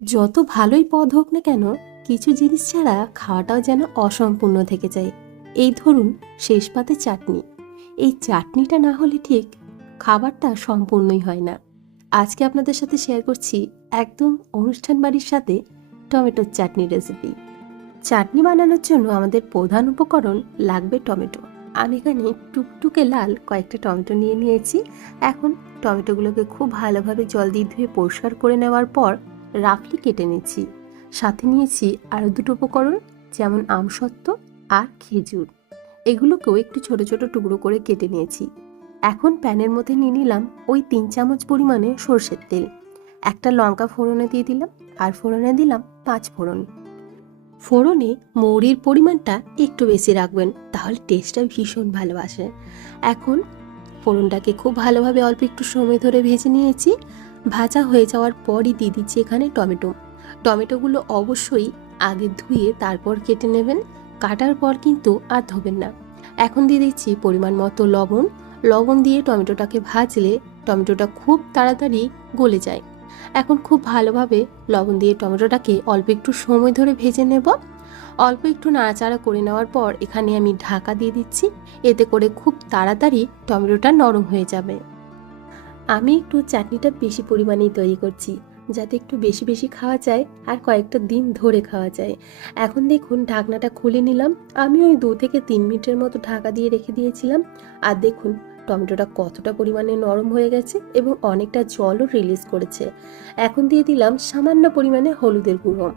যত ভালোই পদ হোক না কেন, কিছু জিনিস ছাড়া খাওয়াটাও যেন অসম্পূর্ণ থেকে যায়। এই ধরুন শেষ পাতে চাটনি। এই চাটনিটা না হলে ঠিক খাবারটা সম্পূর্ণই হয় না। আজকে আপনাদের সাথে শেয়ার করছি একদম অনুষ্ঠান বাড়ির সাথে টমেটোর চাটনির রেসিপি। চাটনি বানানোর জন্য আমাদের প্রধান উপকরণ লাগবে টমেটো। আমি এখানে টুকটুকে লাল কয়েকটা টমেটো নিয়ে নিয়েছি। এখন টমেটোগুলোকে খুব ভালোভাবে জল দিয়ে ধুয়ে পরিষ্কার করে নেওয়ার পর রাফলি কেটে নিচ্ছি। সাথে নিয়েছি আরও দুটো উপকরণ, যেমন আমসত্ত্ব আর খেজুর। এগুলোকেও একটু ছোট ছোট টুকরো করে কেটে নিয়েছি। এখন প্যানের মধ্যে নিয়ে নিলাম ওই 3 চামচ পরিমাণে সর্ষের তেল। একটা লঙ্কা ফোড়নে দিয়ে দিলাম, আর ফোড়নে দিলাম 5 ফোড়ন। ফোড়নে মৌরির পরিমাণটা একটু বেশি রাখবেন, তাহলে টেস্টটা ভীষণ ভালো আসে। এখন ফোড়নটাকে খুব ভালোভাবে অল্প একটু সময় ধরে ভেজে নিয়েছি। ভাজা হয়ে যাওয়ার পরই দিয়ে দিচ্ছি এখানে টমেটো। টমেটোগুলো অবশ্যই আগে ধুয়ে তারপর কেটে নেবেন। কাটার পর কিন্তু আর ধোবেন না। এখন দিয়ে দিচ্ছি পরিমাণ মতো লবণ। লবণ দিয়ে টমেটোটাকে ভাজলে টমেটোটা খুব তাড়াতাড়ি গলে যায়। এখন খুব ভালোভাবে লবণ দিয়ে টমেটোটাকে অল্প একটু সময় ধরে ভেজে নেব। অল্প একটু নাড়াচাড়া করে নেওয়ার পর এখানে আমি ঢাকা দিয়ে দিচ্ছি। এতে করে খুব তাড়াতাড়ি টমেটোটা নরম হয়ে যাবে। আমি একটু চাটনিটা বেশি পরিমাণেই তৈরি করছি, যাতে একটু বেশি বেশি খাওয়া যায় আর কয়েকটা দিন ধরে খাওয়া যায়। এখন দেখুন ঢাকনাটা খুলে নিলাম। আমি ওই 2 থেকে 3 মিনিটের মতো ঢাকা দিয়ে রেখে দিয়েছিলাম। আর দেখুন টমেটোটা কতটা পরিমাণে নরম হয়ে গেছে এবং অনেকটা জলও রিলিজ করেছে। এখন দিয়ে দিলাম সামান্য পরিমাণে হলুদের গুঁড়ো।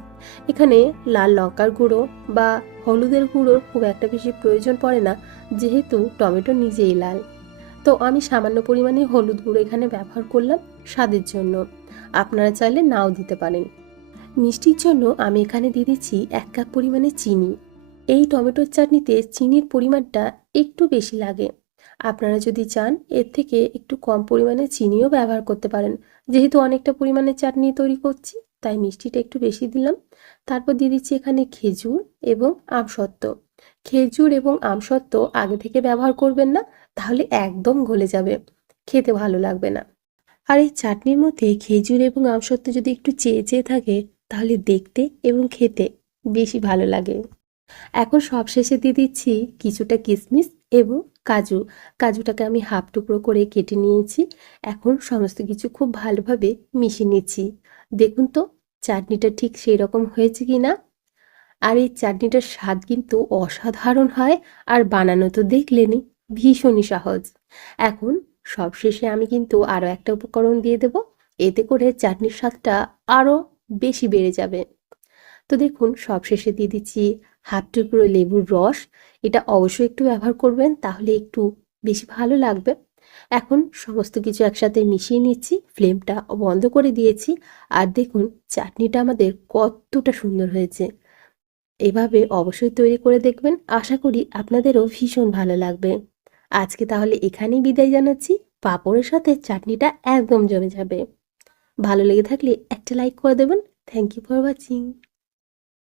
এখানে লাল লঙ্কার গুঁড়ো বা হলুদের গুঁড়োর খুব একটা বেশি প্রয়োজন পড়ে না, যেহেতু টমেটো নিজেই লাল। তো আমি সামান্য পরিমাণে হলুদ গুঁড়ো এখানে ব্যবহার করলাম স্বাদের জন্য। আপনারা চাইলে নাও দিতে পারেন। মিষ্টির জন্য আমি এখানে দিয়ে দিচ্ছি 1 কাপ পরিমাণে চিনি। এই টমেটোর চাটনিতে চিনির পরিমাণটা একটু বেশি লাগে। আপনারা যদি চান এর থেকে একটু কম পরিমাণে চিনিও ব্যবহার করতে পারেন। যেহেতু অনেকটা পরিমাণে চাটনি তৈরি করছি, তাই মিষ্টিটা একটু বেশি দিলাম। তারপর দিয়ে দিচ্ছি এখানে খেজুর এবং আমসত্ত্ব। খেজুর এবং আমসত্ত্ব আগে থেকে ব্যবহার করবেন না, তাহলে একদম গলে যাবে, খেতে ভালো লাগবে না। আর এই চাটনির মধ্যে খেজুর এবং আমসত্ত্ব যদি একটু চেয়ে চেয়ে থাকে, তাহলে দেখতে এবং খেতে বেশি ভালো লাগে। এখন সবশেষে দিয়ে দিচ্ছি কিছুটা কিশমিশ এবং কাজু। কাজুটাকে আমি হাফ টুকরো করে কেটে নিয়েছি। এখন সমস্ত কিছু খুব ভালোভাবে মিশিয়ে নিচ্ছি। দেখুন তো চাটনিটা ঠিক সেই রকম হয়েছে কি না। আর এই চাটনিটার স্বাদ কিন্তু অসাধারণ হয়, আর বানানো তো দেখলেনই, ভীষণই সহজ। এখন সবশেষে আমি কিন্তু আরও একটা উপকরণ দিয়ে দেব। এতে করে চাটনির স্বাদটা আরও বেশি বেড়ে যাবে। তো দেখুন সবশেষে দিয়ে দিচ্ছি হাফ টুকরো লেবুর রস। এটা অবশ্যই একটু ব্যবহার করবেন, তাহলে একটু বেশি ভালো লাগবে। এখন সমস্ত কিছু একসাথে মিশিয়ে নিচ্ছি, ফ্লেমটা বন্ধ করে দিয়েছি। আর দেখুন চাটনিটা আমাদের কতটা সুন্দর হয়েছে। এভাবে অবশ্যই তৈরি করে দেখবেন, আশা করি আপনাদেরও ভীষণ ভালো লাগবে। আজকে তাহলে এখানেই বিদায় জানাচ্ছি। পাঁপড়ের সাথে চাটনিটা একদম জমে যাবে। ভালো লেগে থাকলে একটা লাইক করে দেবেন। Thank you for watching.